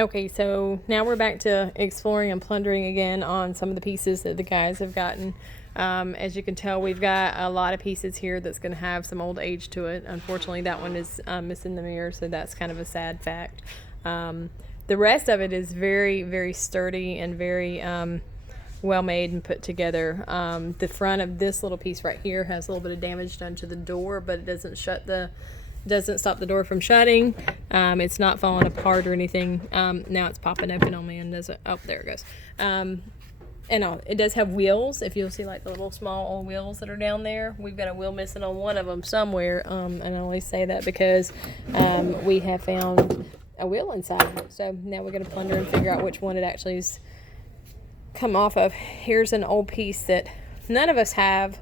Okay, so now we're back to exploring and plundering again on some of the pieces that the guys have gotten. As you can tell, we've got a lot of pieces here that's going to have some old age to it. Unfortunately, that one is missing the mirror, so that's kind of a sad fact. The rest of it is very, very sturdy and very well made and put together. The front of this little piece right here has a little bit of damage done to the door, but it doesn't stop the door from shutting. It's not falling apart or anything. Now it's popping open on me and doesn't. Oh, there it goes. And it does have wheels. If you'll see like the little small old wheels that are down there, we've got a wheel missing on one of them somewhere. And I only say that because we have found a wheel inside. So now we're going to plunder and figure out which one it actually is come off of. Here's an old piece that none of us have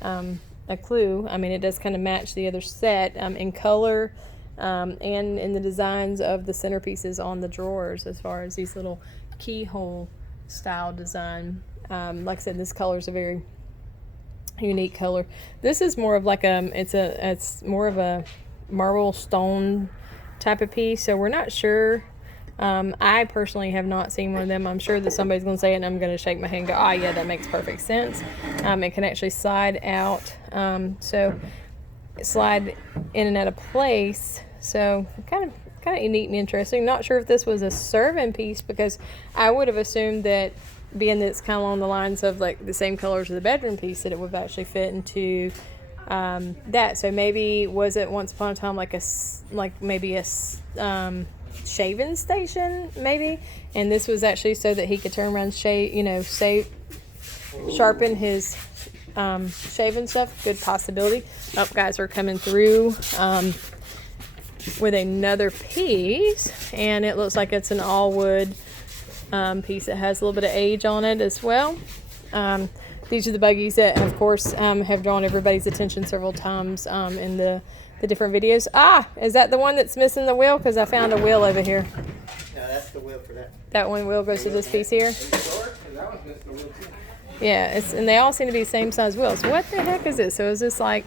a clue. I mean, it does kind of match the other set in color and in the designs of the centerpieces on the drawers, as far as these little keyhole style design. Like I said, this color is a very unique color. This is more of like it's more of a marble stone type of piece, so we're not sure. I personally have not seen one of them. I'm sure that somebody's going to say it and I'm going to shake my head and go, ah, yeah, that makes perfect sense. It can actually slide out, so slide in and out of place. So kind of neat and interesting. Not sure if this was a serving piece, because I would have assumed that, being that it's kind of along the lines of like the same colors of the bedroom piece, that it would actually fit into that. So maybe was it once upon a time like maybe a shaving station maybe, and this was actually so that he could turn around and sharpen his shaving stuff. Good possibility. Oh, guys, we're coming through with another piece, and it looks like it's an all wood piece that has a little bit of age on it as well. These are the buggies that, of course, have drawn everybody's attention several times in the different videos. Ah, is that the one that's missing the wheel? Because I found a wheel over here. No, that's the wheel for that. That one wheel goes to this piece here. Yeah, and they all seem to be the same size wheels. What the heck is this? So is this like...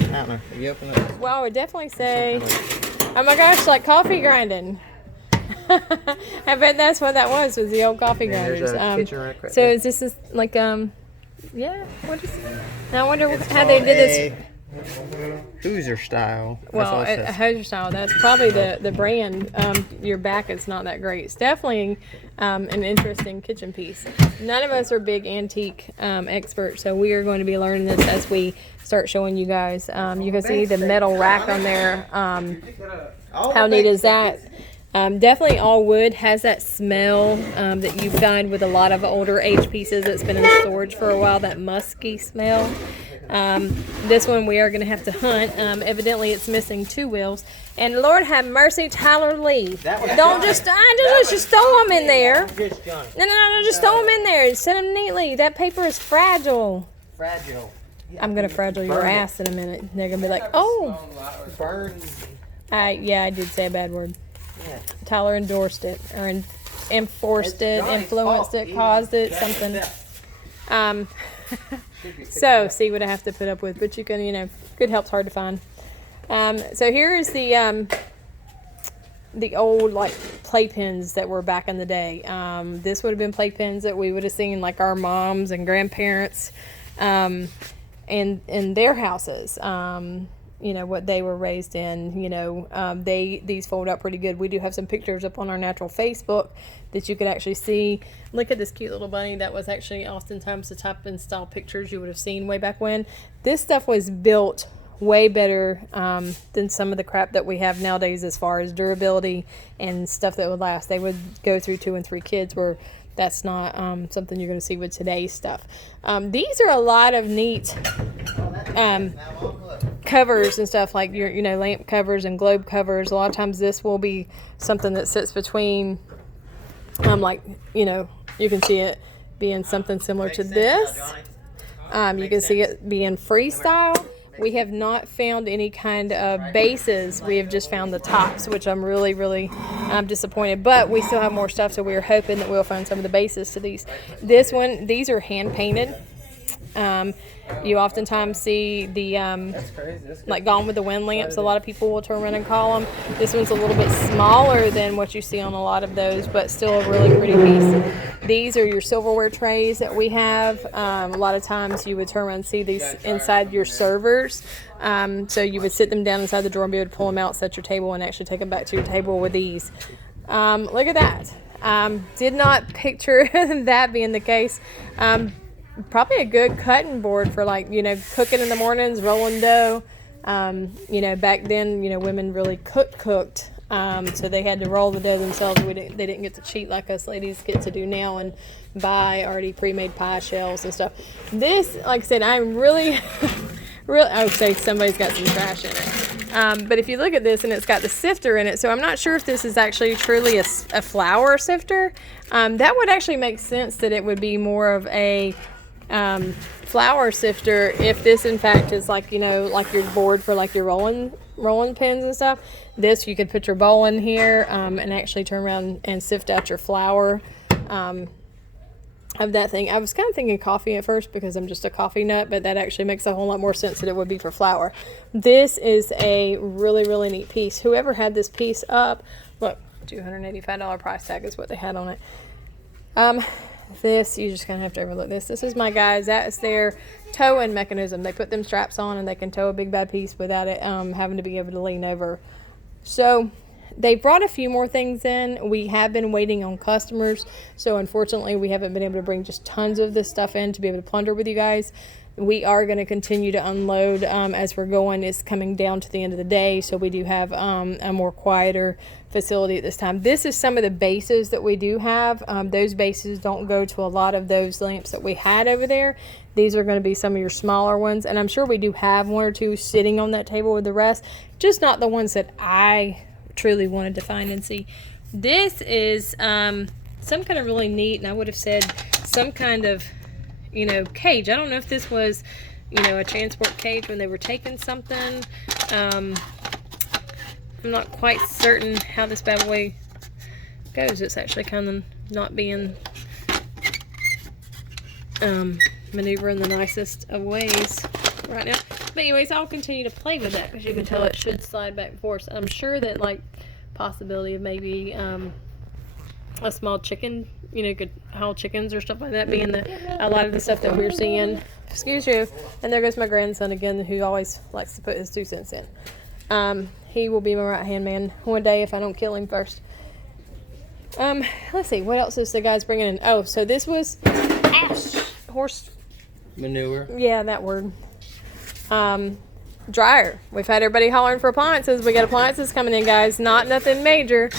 I don't know. Have you opened it? Well, I would definitely say... Oh my gosh, like coffee grinding. I bet that's what that was the old coffee grinders. Right so is this like yeah, what is it? Now I wonder how they did this. Hoosier style. Well, a Hoosier style. That's probably the brand. Your back is not that great. It's definitely an interesting kitchen piece. None of us are big antique experts, so we are going to be learning this as we start showing you guys. You can see the metal rack on there. How neat is that? Definitely all wood. Has that smell that you find with a lot of older age pieces that's been in storage for a while, that musky smell. This one we are going to have to hunt. Evidently it's missing two wheels, and Lord have mercy, Tyler Lee, don't just throw them in there. No, just throw them in there and set them neatly. That paper is fragile. I'm going to fragile your ass in a minute. They're going to be like, oh, yeah, I did say a bad word. Yeah. Tyler endorsed it, or enforced it, influenced it, caused it, something. So see what I have to put up with, but you can, good help's hard to find. So here is the old like playpens that were back in the day. This would have been playpens that we would have seen like our moms and grandparents in their houses. What they were raised in. These fold up pretty good. We do have some pictures up on our natural Facebook that you could actually see. Look at this cute little bunny. That was actually oftentimes the type and style pictures you would have seen way back when. This stuff was built way better than some of the crap that we have nowadays as far as durability and stuff that would last. They would go through 2 and 3 kids, where that's not something you're going to see with today's stuff. These are a lot of neat covers and stuff, like your lamp covers and globe covers. A lot of times this will be something that sits between you can see it being something similar to this. You can see it being freestyle. We have not found any kind of bases. We have just found the tops, which I'm really, really disappointed. But we still have more stuff, so we're hoping that we'll find some of the bases to these. These are hand painted. You oftentimes see the That's crazy. That's like Gone with the Wind lamps. A lot of people will turn around and call them. This one's a little bit smaller than what you see on a lot of those, but still a really pretty piece. These are your silverware trays that we have. A lot of times you would turn around and see these inside your servers. So you would sit them down inside the drawer and be able to pull them out, set your table, and actually take them back to your table with ease. Look at that. Did not picture that being the case. Probably a good cutting board for, like, you know, cooking in the mornings, rolling dough. You know, back then, you know, women really cooked. So they had to roll the dough themselves. They didn't get to cheat like us ladies get to do now and buy already pre-made pie shells and stuff. This, like I said, I'm really, I would say somebody's got some trash in it. But if you look at this, and it's got the sifter in it, so I'm not sure if this is actually truly a flour sifter. That would actually make sense that it would be more of a flour sifter if this in fact is, like, you know, like your board for like your rolling pins and stuff. This, you could put your bowl in here and actually turn around and sift out your flour of that thing. I was kind of thinking coffee at first because I'm just a coffee nut, but that actually makes a whole lot more sense that it would be for flour. This is a really, really neat piece. Whoever had this piece up, look, $285 price tag is what they had on it. This, you just kind of have to overlook this. This is my guys. That is their towing mechanism. They put them straps on and they can tow a big bad piece without it having to be able to lean over. So they brought a few more things in. We have been waiting on customers, so unfortunately we haven't been able to bring just tons of this stuff in to be able to plunder with you guys. We are going to continue to unload as we're going. It's coming down to the end of the day, so we do have a more quieter facility at this time. This is some of the bases that we do have. Those bases don't go to a lot of those lamps that we had over there. These are going to be some of your smaller ones, and I'm sure we do have one or two sitting on that table with the rest, just not the ones that I truly wanted to find and see. This is some kind of really neat, and I would have said some kind of, you know, cage. I don't know if this was, you know, a transport cage when they were taking something. I'm not quite certain how this bad boy goes. It's actually kind of not being maneuvered in the nicest of ways right now. But anyways, I'll continue to play with that because you can tell it should slide back and forth. I'm sure that, like, possibility of maybe a small chicken, you know, could haul chickens or stuff like that, being a lot of the stuff that we're seeing. Excuse you. And there goes my grandson again, who always likes to put his 2 cents in. He will be my right hand man one day if I don't kill him first. Let's see, what else is the guys bringing in? Oh, so this was horse manure. Yeah, that word. Dryer. We've had everybody hollering for appliances. We got appliances coming in, guys. Not nothing major.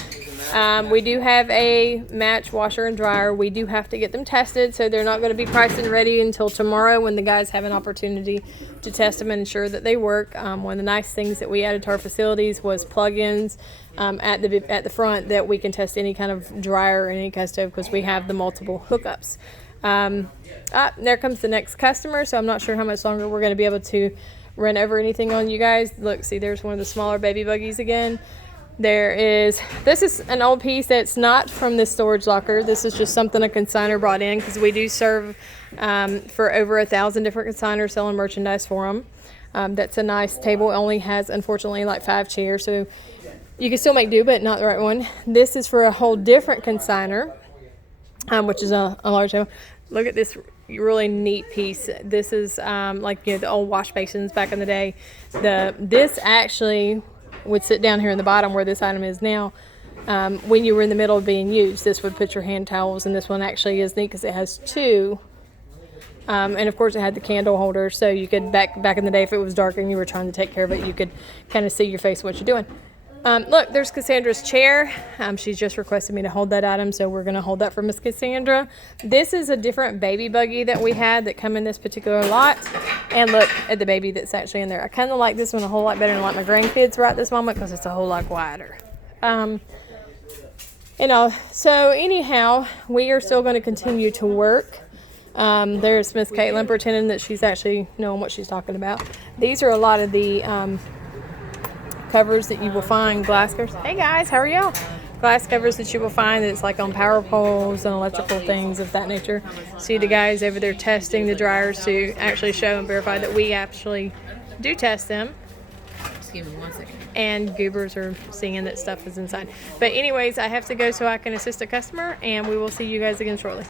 We do have a match washer and dryer. We do have to get them tested, so they're not going to be priced and ready until tomorrow when the guys have an opportunity to test them and ensure that they work. One of the nice things that we added to our facilities was plug-ins at the front that we can test any kind of dryer or any kind of stove because we have the multiple hookups. There comes the next customer, so I'm not sure how much longer we're going to be able to run over anything on you guys. Look, see, there's one of the smaller baby buggies again. This is an old piece that's not from this storage locker. This is just something a consignor brought in because we do serve for over 1,000 different consignors selling merchandise for them. That's a nice table. It only has, unfortunately, like 5 chairs, so you can still make do, but not the right one. This is for a whole different consignor, which is a large table. Look at this really neat piece. This is like, you know, the old wash basins back in the day. This actually would sit down here in the bottom where this item is now. When you were in the middle of being used, this would put your hand towels, and this one actually is neat because it has 2. And of course it had the candle holder, so you could, back in the day, if it was dark and you were trying to take care of it, you could kind of see your face what you're doing. Look, there's Cassandra's chair. She's just requested me to hold that item, so we're going to hold that for Miss Cassandra. This is a different baby buggy that we had that come in this particular lot. And look at the baby that's actually in there. I kind of like this one a whole lot better than like my grandkids right this moment because it's a whole lot quieter. You know, so anyhow, we are still going to continue to work. There's Miss Caitlin pretending that she's actually knowing what she's talking about. These are a lot of the covers that you will find, glass covers. Hey guys, how are y'all? glass covers that you will find that's like on power poles and electrical things of that nature. See the guys over there testing the dryers to actually show and verify that we actually do test them. Just give me 1 second. And goobers are seeing that stuff is inside. But anyways, I have to go so I can assist a customer, and we will see you guys again shortly.